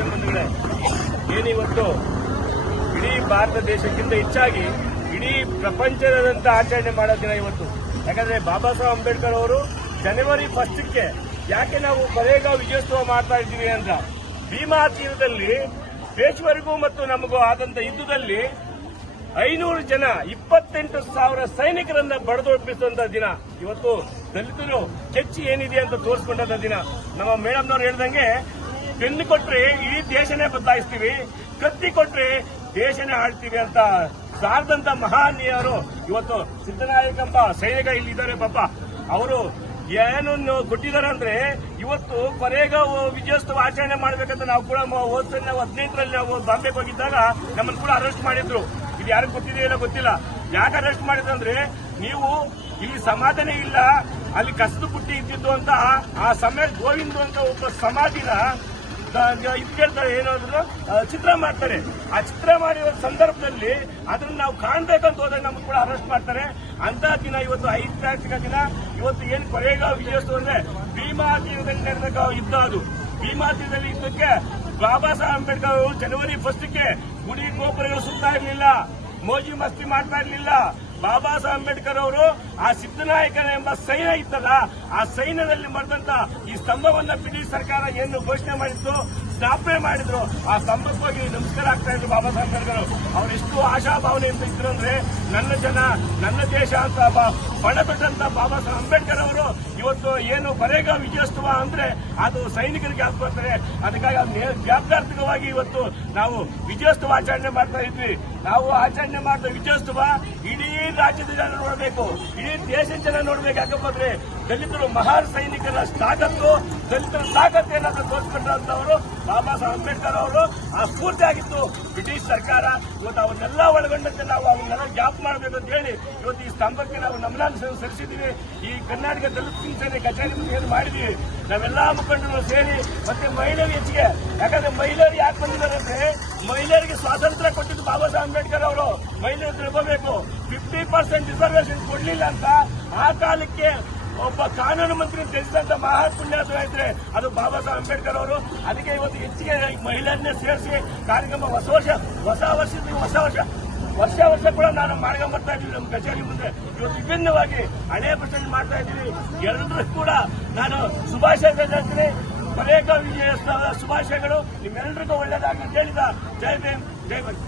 ಮಾಧ್ಯಮ ಬಂಧುಗಳೇ ಏನಿವತ್ತು ಇಡೀ ಭಾರತ ದೇಶಕ್ಕಿಂತ ಹೆಚ್ಚಾಗಿ ಇಡೀ ಪ್ರಪಂಚದಂತ ಆಚರಣೆ ಮಾಡೋ ದಿನ ಇವತ್ತು. ಯಾಕಂದ್ರೆ ಬಾಬಾ ಸಾಹೇಬ್ ಅಂಬೇಡ್ಕರ್ ಅವರು ಜನವರಿ ಫಸ್ಟ್ಗೆ ಯಾಕೆ ನಾವು ಬರೇಗ ವಿಜಯೋತ್ಸವ ಮಾಡ್ತಾ ಇದ್ದೀವಿ ಅಂತ? ಭೀಮಾ ತೀರದಲ್ಲಿ, ಪೇಶ್ವರಿಗೂ ಮತ್ತು ನಮಗೂ ಆದಂತ ಯುದ್ಧದಲ್ಲಿ ಐನೂರು ಜನ, ಇಪ್ಪತ್ತೆಂಟು ಸಾವಿರ ಸೈನಿಕರನ್ನ ಬಡದೊಪ್ಪಿಸುವಂತ ದಿನ. ಇವತ್ತು ದಲಿತರು ಕೆಚ್ಚಿ ಏನಿದೆ ಅಂತ ತೋರಿಸಿಕೊಂಡಂತ ದಿನ. ನಮ್ಮ ಮೇಡಮ್ನವ್ರು ಹೇಳ್ದಂಗೆ ಬೆನ್ನು ಕೊಟ್ರೆ ಈ ದೇಶನೇ ಬದಲಾಯಿಸ್ತೀವಿ, ಕತ್ತಿ ಕೊಟ್ರೆ ದೇಶನೇ ಆಳ್ತೀವಿ ಅಂತ ಸಾರ್ದಂತ ಮಹಾನೀಯರು ಇವತ್ತು ಸಿದ್ದನಾಯಕಂಬ ಸೈನಿಕ ಇಲ್ಲಿದ್ದಾರೆ ಪಾಪ. ಅವರು ಏನನ್ನು ಕೊಟ್ಟಿದ್ದಾರೆ ಅಂದ್ರೆ ಇವತ್ತು ಕೊನೆಗ ವಿಜಯೋತ್ಸವ ಆಚರಣೆ ಮಾಡ್ಬೇಕಂತ ನಾವು ಕೂಡ ಹೋದ ನಾವು ಹದಿನೆಂಟರಲ್ಲಿ ನಾವು ಬಾಂಬೆಗೆ ಹೋಗಿದ್ದಾಗ ನಮ್ಮನ್ನು ಕೂಡ ಅರೆಸ್ಟ್ ಮಾಡಿದ್ರು. ಇದು ಯಾರಿಗೂ ಗೊತ್ತಿದೆಯಲ್ಲ ಗೊತ್ತಿಲ್ಲ. ಯಾಕೆ ಅರೆಸ್ಟ್ ಮಾಡಿದ್ರು ನೀವು ಇಲ್ಲಿ ಸಮಾಧಾನ ಇಲ್ಲ, ಅಲ್ಲಿ ಕಸದ ಬುಟ್ಟಿ ಇದ್ದಿದ್ದು ಅಂತ ಆ ಸಮಯ ಗೋವಿಂದು ಅಂತ ಒಬ್ಬ ಸಮಾಧಿನ ಇದು ಏನಾದ್ರು ಚಿತ್ರ ಮಾಡ್ತಾರೆ. ಆ ಚಿತ್ರ ಮಾಡಿರೋ ಸಂದರ್ಭದಲ್ಲಿ ಅದನ್ನ ನಾವು ಕಾಣ್ಬೇಕಂತ ಹೋದಾಗ ನಮ್ಗೆ ಕೂಡ ಅರೆಸ್ಟ್ ಮಾಡ್ತಾರೆ. ಅಂತ ದಿನ, ಇವತ್ತು ಐತಿಹಾಸಿಕ ದಿನ. ಇವತ್ತು ಏನ್ ಕೊರೆಗಾವ್ ವಿಜಯೋತ್ಸವ ಅಂದ್ರೆ ಭೀಮಾ ತೀರದಲ್ಲಿ ನಡೆದ ಯುದ್ಧ ಅದು. ಭೀಮಾ ತೀರದಲ್ಲಿ ಯುದ್ಧಕ್ಕೆ ಬಾಬಾ ಸಾಹೇಬ್ ಅಂಬೇಡ್ಕರ್ ಅವರು ಜನವರಿ ಫಸ್ಟ್ಗೆ ಗುಡಿ ಗೋಪುರಗಳು ಸುತ್ತಾ ಇರಲಿಲ್ಲ. ಮೋಜಿ ಮಸ್ತಿ ಮಾಡ್ತಾ ಇರಲಿಲ್ಲ. ಬಾಬಾ ಸಾಹೇಬ್ ಅಂಬೇಡ್ಕರ್ ಅವರು ಆ ಸಿದ್ದನಾಯಕನ ಎಂಬ ಸೈನ್ಯ ಇತ್ತಲ್ಲ, ಆ ಸೈನ್ಯದಲ್ಲಿ ಮಾಡಿದಂತ ಈ ಸ್ತಂಭವನ್ನ ಬ್ರಿಟಿಷ್ ಸರ್ಕಾರ ಏನು ಘೋಷಣೆ ಮಾಡಿತ್ತು? ಸ್ಥಾಪನೆ ಮಾಡಿದ್ರು. ಆ ಸ್ತಂಭಕ್ಕೆ ನಮಸ್ಕಾರ ಆಗ್ತಾ ಇದ್ರು ಬಾಬಾ ಸಾಹೇಬ್ ಅಂಬೇಡ್ಕರ್ ಅವ್ರು ಎಷ್ಟು ಅಂತ ಇದ್ರು ಅಂದ್ರೆ, ನನ್ನ ಜನ, ನನ್ನ ದೇಶ ಅಂತ ತೊಟ್ಟಂತ ಬಾಬಾ ಸಾಹೇಬ್ ಅಂಬೇಡ್ಕರ್ ಅವರು ಇವತ್ತು ಏನು ಬರೇಗ ವಿಜಯೋತ್ಸವ ಅಂದ್ರೆ, ಅದು ಸೈನಿಕರಿಗೆ ಆಗ್ಬರ್ತಾರೆ ಅದಕ್ಕಾಗಿ ಜ್ಞಾಪಕಾರ್ಥಕವಾಗಿ ಇವತ್ತು ನಾವು ವಿಜಯೋತ್ಸವ ಆಚರಣೆ ಮಾಡ್ತಾ ಇದ್ವಿ. ನಾವು ಆಚರಣೆ ಮಾಡಿದ ವಿಜಯೋತ್ಸವ ಇಡೀ ರಾಜ್ಯದ ಜನ ನೋಡಬೇಕು. ಇಡೀ ದೇಶದ ಜನ ನೋಡ್ಬೇಕು. ಯಾಕಂದ್ರೆ ದಲಿತರು ಮಹಾನ್ ಸೈನಿಕರ ತಾಕತ್ತು ದಲಿತರ ತಾಕತ್ತು ಏನಾದ್ರು ತೋರಿಸ್ಕೊಂಡಂತವರು ಬಾಬಾ ಸಾಹೇಬ್ ಅಂಬೇಡ್ಕರ್ ಅವರು, ಆ ಸ್ಫೂರ್ತಿಯಾಗಿತ್ತು ಬ್ರಿಟಿಷ್ ಸರ್ಕಾರ. ಇವತ್ತು ಅವನ್ನೆಲ್ಲ ಒಳಗೊಂಡಂತೆ ನಾವು ಅವನ್ನೆಲ್ಲ ಜಾಪ್ ಮಾಡಬೇಕು ಅಂತ ಹೇಳಿ ಇವತ್ತು ಈ ಸ್ತಂಭಕ್ಕೆ ನಾವು ನಮನ ಸಲ್ಲಿಸಿದ್ದೀವಿ ಈ ಕರ್ನಾಟಕ ದಲಿತ ಸೇನೆ ಕಚೇರಿ ಏನು ಮಾಡಿದೀವಿ? ನಾವೆಲ್ಲ ಮುಖಂಡರು ಸೇರಿ ಮತ್ತೆ ಮಹಿಳೆಯರು ಹೆಚ್ಚಿಗೆ. ಯಾಕಂದ್ರೆ ಮಹಿಳೆಯರು ಯಾಕೆ ಬಂದಿದ್ದಾರೆ ಅಂದ್ರೆ ಮಹಿಳೆಯರಿಗೆ ಸ್ವಾತಂತ್ರ್ಯ ಕೊಟ್ಟಿದ್ದು ಬಾಬಾ ಸಾಹೇಬ್ ಅಂಬೇಡ್ಕರ್ ಅವರು. ಮಹಿಳೆಯರು ತಿಳ್ಕೋಬೇಕು. ಫಿಫ್ಟಿ ಪರ್ಸೆಂಟ್ ರಿಸರ್ವೇಶನ್ ಕೊಡ್ಲಿಲ್ಲ ಅಂತ ಆ ಕಾಲಕ್ಕೆ ಒಬ್ಬ ಕಾನೂನು ಮಂತ್ರಿ ತಿಳಿಸಿದಂತ ಮಹಾ ಅದು ಬಾಬಾ ಸಾಹೇಬ್ ಅಂಬೇಡ್ಕರ್ ಅವರು. ಅದಕ್ಕೆ ಇವತ್ತು ಹೆಚ್ಚಿಗೆ ಮಹಿಳೆಯರನ್ನೇ ಸೇರಿಸಿ ಕಾರ್ಯಕ್ರಮ ಹೊಸ ವರ್ಷ, ಹೊಸ ವರ್ಷದ ಹೊಸ ವರ್ಷ ವರ್ಷ ವರ್ಷ ಕೂಡ ನಾನು ಮಾಡ್ಕೊಂಡ್ ಬರ್ತಾ ಇದ್ದೀವಿ ನಮ್ಮ ಕಚೇರಿ ಮುಂದೆ. ಇವತ್ತು ವಿಭಿನ್ನವಾಗಿ ಹಳೆ ಪರ್ಸೆಂಟ್ ಮಾಡ್ತಾ ಇದ್ದೀವಿ ಎಲ್ಲರೂ ಕೂಡ ನಾನು ಶುಭಾಶಯ ಹೇಳ್ತೀನಿ ಅನೇಕ ವಿಜಯ ಶುಭಾಶಯಗಳು. ನಿಮ್ಮೆಲ್ಲರಿಗೂ ಒಳ್ಳೇದಾಗಲಿ ಅಂತ ಹೇಳಿದ. ಜೈ ಭೀಮ್ ಜೈ ಭೀಮ್